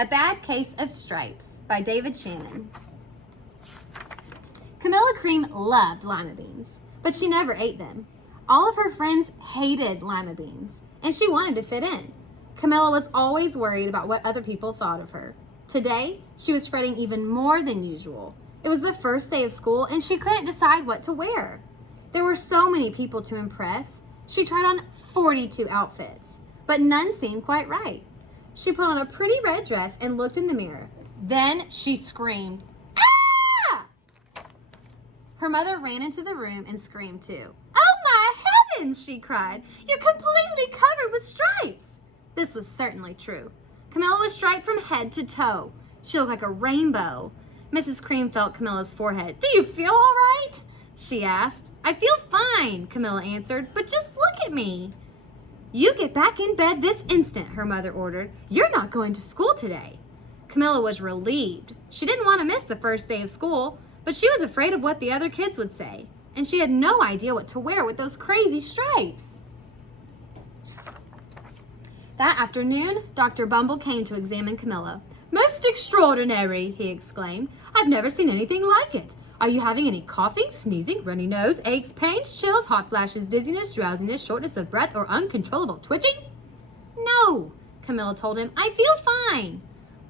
A Bad Case of Stripes by David Shannon. Camilla Cream loved lima beans, but she never ate them. All of her friends hated lima beans, and she wanted to fit in. Camilla was always worried about what other people thought of her. Today, she was fretting even more than usual. It was the first day of school, and she couldn't decide what to wear. There were so many people to impress. She tried on 42 outfits, but none seemed quite right. She put on a pretty red dress and looked in the mirror. Then she screamed, "Ah!" Her mother ran into the room and screamed too. "Oh my heavens!" she cried. "You're completely covered with stripes." This was certainly true. Camilla was striped from head to toe. She looked like a rainbow. Mrs. Cream felt Camilla's forehead. "Do you feel all right?" she asked. "I feel fine," Camilla answered, "but just look at me." "You get back in bed this instant," her mother ordered. "You're not going to school today." Camilla was relieved. She didn't want to miss the first day of school, but she was afraid of what the other kids would say, and she had no idea what to wear with those crazy stripes. That afternoon, Dr. Bumble came to examine Camilla. "Most extraordinary," he exclaimed. "I've never seen anything like it. Are you having any coughing, sneezing, runny nose, aches, pains, chills, hot flashes, dizziness, drowsiness, shortness of breath, or uncontrollable twitching?" "No," Camilla told him. "I feel fine."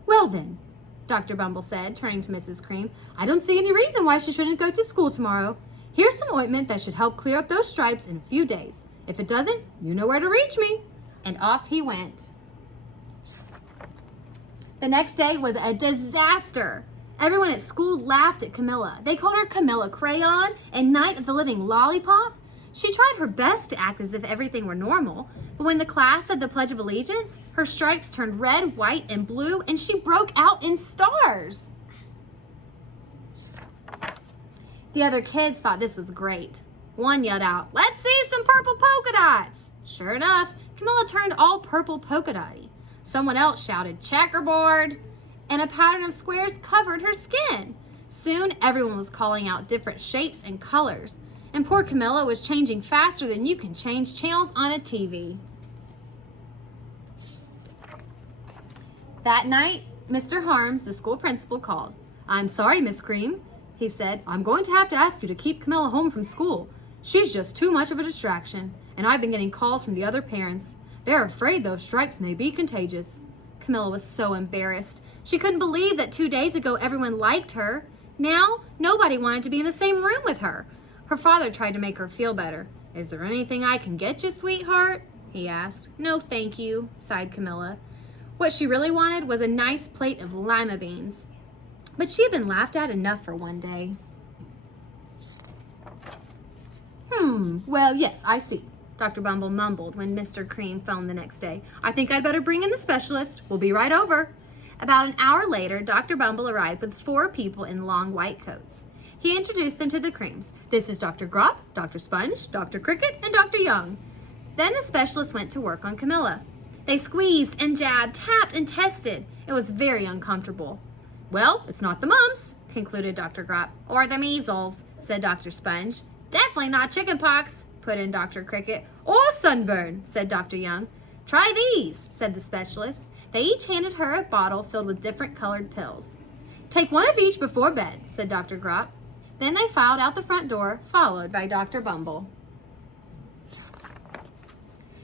"Well then," Dr. Bumble said, turning to Mrs. Cream, "I don't see any reason why she shouldn't go to school tomorrow. Here's some ointment that should help clear up those stripes in a few days. If it doesn't, you know where to reach me." And off he went. The next day was a disaster. Everyone at school laughed at Camilla. They called her Camilla Crayon and Night of the Living Lollipop. She tried her best to act as if everything were normal, but when the class said the Pledge of Allegiance, her stripes turned red, white, and blue, and she broke out in stars. The other kids thought this was great. One yelled out, "Let's see some purple polka dots." Sure enough, Camilla turned all purple polka dotty. Someone else shouted, "Checkerboard," and a pattern of squares covered her skin. Soon, everyone was calling out different shapes and colors, and poor Camilla was changing faster than you can change channels on a TV. That night, Mr. Harms, the school principal, called. "I'm sorry, Miss Cream," he said. "I'm going to have to ask you to keep Camilla home from school. She's just too much of a distraction, and I've been getting calls from the other parents. They're afraid those stripes may be contagious." Camilla was so embarrassed. She couldn't believe that 2 days ago everyone liked her. Now, nobody wanted to be in the same room with her. Her father tried to make her feel better. "Is there anything I can get you, sweetheart?" he asked. "No, thank you," sighed Camilla. What she really wanted was a nice plate of lima beans. But she had been laughed at enough for one day. Well, yes, I see," Dr. Bumble mumbled when Mr. Cream phoned the next day. "I think I'd better bring in the specialist. We'll be right over." About an hour later, Dr. Bumble arrived with 4 people in long white coats. He introduced them to the Creams. "This is Dr. Grop, Dr. Sponge, Dr. Cricket, and Dr. Young." Then the specialist went to work on Camilla. They squeezed and jabbed, tapped and tested. It was very uncomfortable. "Well, it's not the mumps," concluded Dr. Grop. "Or the measles," said Dr. Sponge. "Definitely not chicken pox," put in Dr. Cricket. "Or sunburn," said Dr. Young. "Try these," said the specialist. They each handed her a bottle filled with different colored pills. "Take one of each before bed," said Dr. Grop. Then they filed out the front door, followed by Dr. Bumble.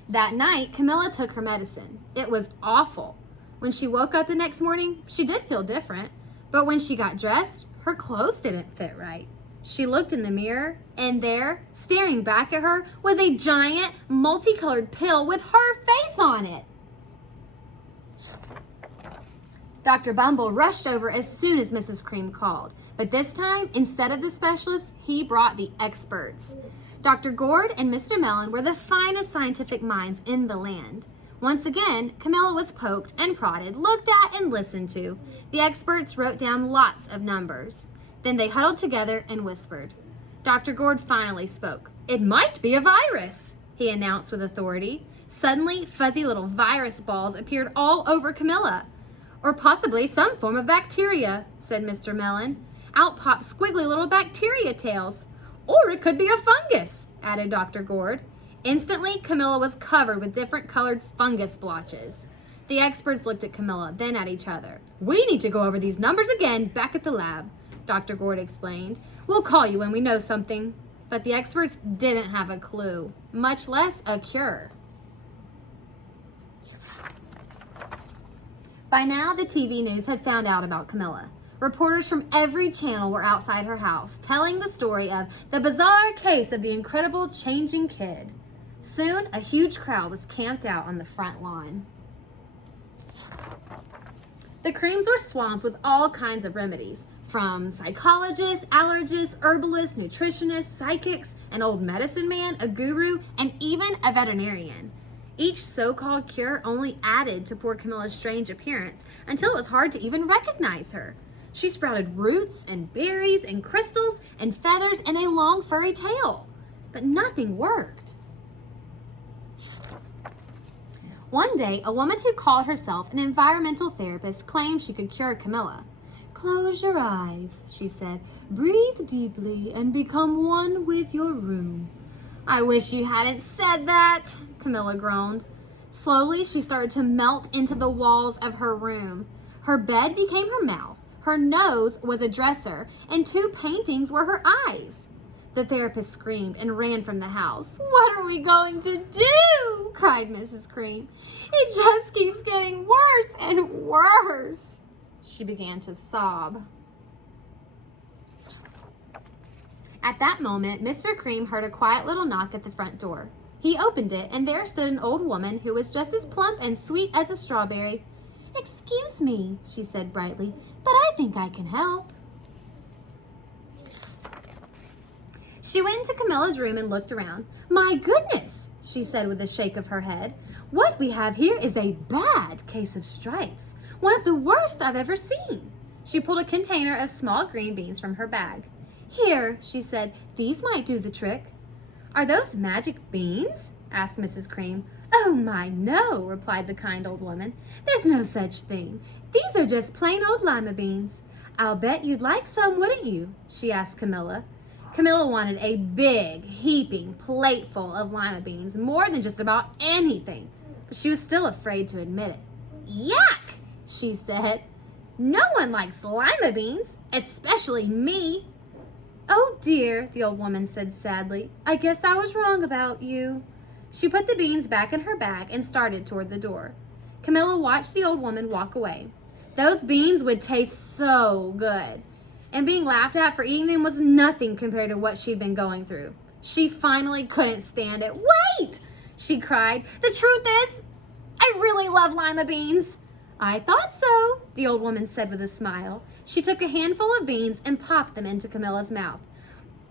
That night, Camilla took her medicine. It was awful. When she woke up the next morning, she did feel different, but when she got dressed, her clothes didn't fit right. She looked in the mirror, and there, staring back at her, was a giant, multicolored pill with her face on it. Dr. Bumble rushed over as soon as Mrs. Cream called, but this time, instead of the specialist, he brought the experts. Dr. Gord and Mr. Mellon were the finest scientific minds in the land. Once again, Camilla was poked and prodded, looked at and listened to. The experts wrote down lots of numbers. Then they huddled together and whispered. Dr. Gord finally spoke. "It might be a virus," he announced with authority. Suddenly, fuzzy little virus balls appeared all over Camilla. "Or possibly some form of bacteria," said Mr. Mellon. Out popped squiggly little bacteria tails. "Or it could be a fungus," added Dr. Gord. Instantly, Camilla was covered with different colored fungus blotches. The experts looked at Camilla, then at each other. "We need to go over these numbers again back at the lab," Dr. Gord explained. "We'll call you when we know something." But the experts didn't have a clue, much less a cure. By now, the TV news had found out about Camilla. Reporters from every channel were outside her house, telling the story of the bizarre case of the incredible changing kid. Soon, a huge crowd was camped out on the front lawn. The creams were swamped with all kinds of remedies, from psychologists, allergists, herbalists, nutritionists, psychics, an old medicine man, a guru, and even a veterinarian. Each so-called cure only added to poor Camilla's strange appearance until it was hard to even recognize her. She sprouted roots and berries and crystals and feathers and a long furry tail, but nothing worked. One day, a woman who called herself an environmental therapist claimed she could cure Camilla. "Close your eyes," she said. "Breathe deeply and become one with your room." "I wish you hadn't said that," Camilla groaned. Slowly, she started to melt into the walls of her room. Her bed became her mouth, her nose was a dresser, and 2 paintings were her eyes. The therapist screamed and ran from the house. "What are we going to do?" cried Mrs. Cream. "It just keeps getting worse and worse." She began to sob. At that moment, Mr. Cream heard a quiet little knock at the front door. He opened it, and there stood an old woman who was just as plump and sweet as a strawberry. "Excuse me," she said brightly, "but I think I can help." She went into Camilla's room and looked around. "My goodness," she said with a shake of her head. "What we have here is a bad case of stripes. One of the worst I've ever seen." She pulled a container of small green beans from her bag. "Here," she said, "these might do the trick." "Are those magic beans?" asked Mrs. Cream. "Oh my, no," replied the kind old woman. "There's no such thing. These are just plain old lima beans. I'll bet you'd like some, wouldn't you?" she asked Camilla. Camilla wanted a big, heaping plateful of lima beans, more than just about anything, but she was still afraid to admit it. "Yuck," she said. "No one likes lima beans, especially me." "Oh dear," the old woman said sadly. "I guess I was wrong about you." She put the beans back in her bag and started toward the door. Camilla watched the old woman walk away. Those beans would taste so good, and being laughed at for eating them was nothing compared to what she'd been going through. She finally couldn't stand it. "Wait!" she cried. "The truth is, I really love lima beans." "I thought so," the old woman said with a smile. She took a handful of beans and popped them into Camilla's mouth.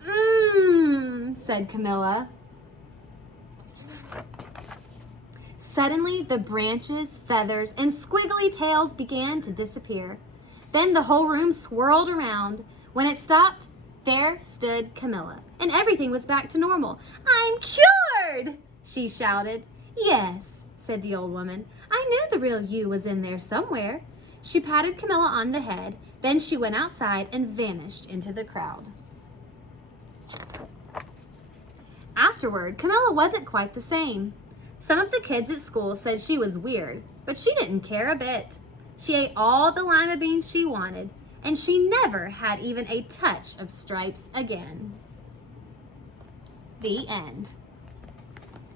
"Mmm," said Camilla. Suddenly, the branches, feathers, and squiggly tails began to disappear. Then the whole room swirled around. When it stopped, there stood Camilla, and everything was back to normal. "I'm cured!" she shouted. "Yes," said the old woman. "I knew the real you was in there somewhere." She patted Camilla on the head, then she went outside and vanished into the crowd. Afterward, Camilla wasn't quite the same. Some of the kids at school said she was weird, but she didn't care a bit. She ate all the lima beans she wanted, and she never had even a touch of stripes again. The end.